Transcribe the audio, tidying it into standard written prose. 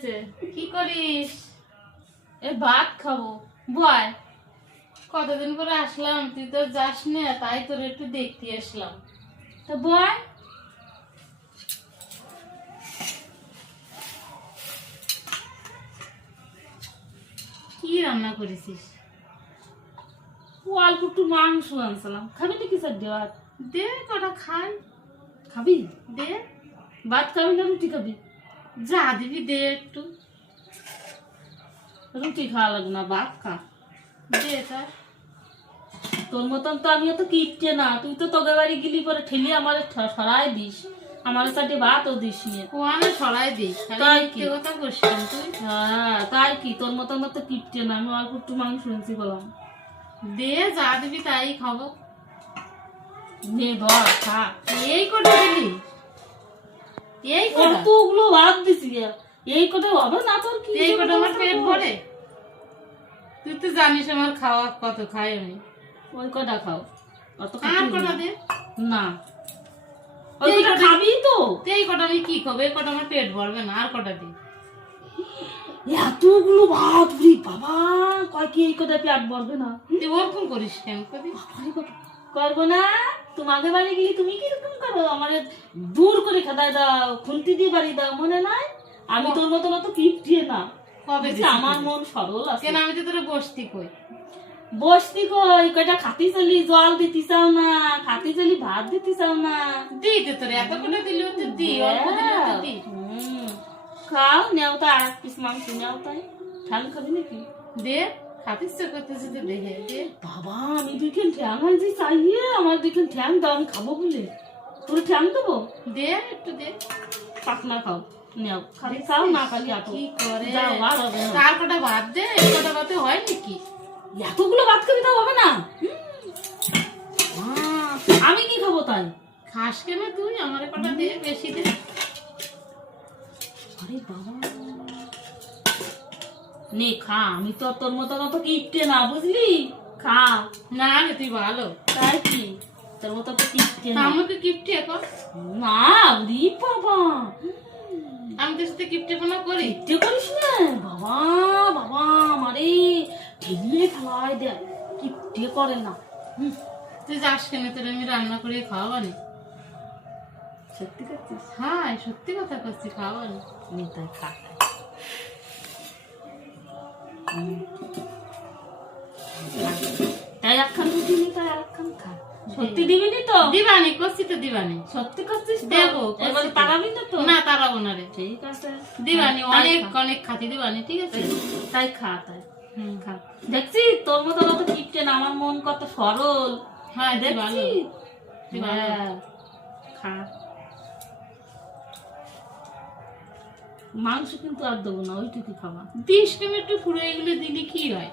হয়েছে। কি করিস? এ ভাত খাবো। বয়, কতদিন পরে আসলাম, তুই তো যাস না, তাই তোর একটু দেখতে আসলাম। তো বয়। কি রান্না করেছিস? অল্প একটু মাংস আনছিলাম, খাবি নাকি স্যার ভাত? দে কটা খাই। খাবি? দে, ভাত খাবি না রুটি খাবি? যা দিবি দে একটু। রুটি খাওয়া লাগবে না, ভাত খা। দে তা। তোর মতন তো আমি তো কিপটে না, তুই তো তোকে বাড়ি গেলি পরে ঠেলি আমার সরাই দিস, আমার সাথে ভাতও দিস নিয়ে। ও আমি সরাই দিই, তাই কি? কথা বসলাম তুই। হ্যাঁ তাই কি, তোর মতন তো কিপটে না, আমি অল্প একটু মাংস আনছি বললাম। দে, যা দিবি তাই খাবো। নে ধর খা। এই কটা দিলি? এই কটা? কতগুলো ভাত দিছি, এই কথা হবে না তোর? কি এই কটা আমার পেট ভরে? তুই তো জানিস আমার খাওয়া কত খাই আমি। ওই কটা খাও, অত আর কটা দে। না, ওই কটা খাবি তো। এই কটা আমি কি খাবো? এই কটা আমার পেট ভরবে না, আর কটা দে। এতগুলো ভাত রে বাবা, কয় কি এই কথা পেট ভরবে না? তুই ওরকম করিস কেন? করবো না? তোমাকে বাড়ি গেলে তুমি কিরকম করো, আমার দূর করে খেদায় দাও, খুন্তি দিয়ে বাড়ি দাও, মনে নাই? আমি তোর মতন অত কিপটিয়ে না, কবে আমার মন সরল আছে। কেন আমি তো তোরা বসতি কই? বসতি কই, কয়টা খাতি চলি জল দিতে চাও না, খাতি চলি ভাত দিতে চাও না। দি তো তোর এত করে দিলি তো দি, অল্প দিলেও তো দি। খাও, নেও তো আর এক পিস মাংস নেও, তাই ঠাল খাবি নাকি? দে, খাতে ইচ্ছা করতেছে তো দেখে দে। বাবা আমি দুইখান ঠ্যাং আনছি চাইয়ে, আমার দুইখান ঠ্যাং দাও, আমি খাবো বলে তোর ঠ্যাং দেবো? দে একটু দে। পাকনা খাও, নেও, খালি খাও না খালি এত কি করে? যাও, আর হবে না। চার কটা ভাত দে, এই কটা ভাতে হয় নাকি? এতগুলো ভাত খাবি তাও হবে না? আমি কি খাবো তাই? খাস কেন তুই? আমার কটা দে, বেশি দে। আরে বাবা নে খা, আমি তো তোর মতো অত কিপটে না, বুঝলি? খা। না রে, তুই ভালো। তাই কি, তোর মতো তো কিপটে না। আমাকে কিপটে এখন? না রে বাবা, আমি তোর সাথে কিপটেপনা করি? কিপটে করিস না বাবা, বাবা আমারে ঠেলিয়ে ফেলাই দেয়, কিপটে করে না। তুই যাস কেন? তোর আমি রান্না করে খাওয়াবানি। সত্যি করছিস? হ্যাঁ সত্যি কথা করছি, খাওয়াবানি। নে তাই খা। তাই একখান রুটি নি, তাই আরেকখান খা। সত্যি দিবি নি তো? দিবানি, করছি তো দিবানি। সত্যি করছিস তো? দেবো, এবার তাড়াবি না তো? না তাড়াবো না রে। ঠিক আছে দিবানি, তাই অনেক খা। অনেক খাতি দিবানি, ঠিক আছে? তাই খা, তাই খা। দেখছি তোর মতো অত কিপটে না, আমার মন কত সরল। হ্যাঁ দেখছি। তুই ভালো। হ্যাঁ, খা। মাংস কিন্তু আর দেবো না, ওইটুকু খাবা। দিস কেন একটু ফুড়ে, এগুলো দিলি কি হয়?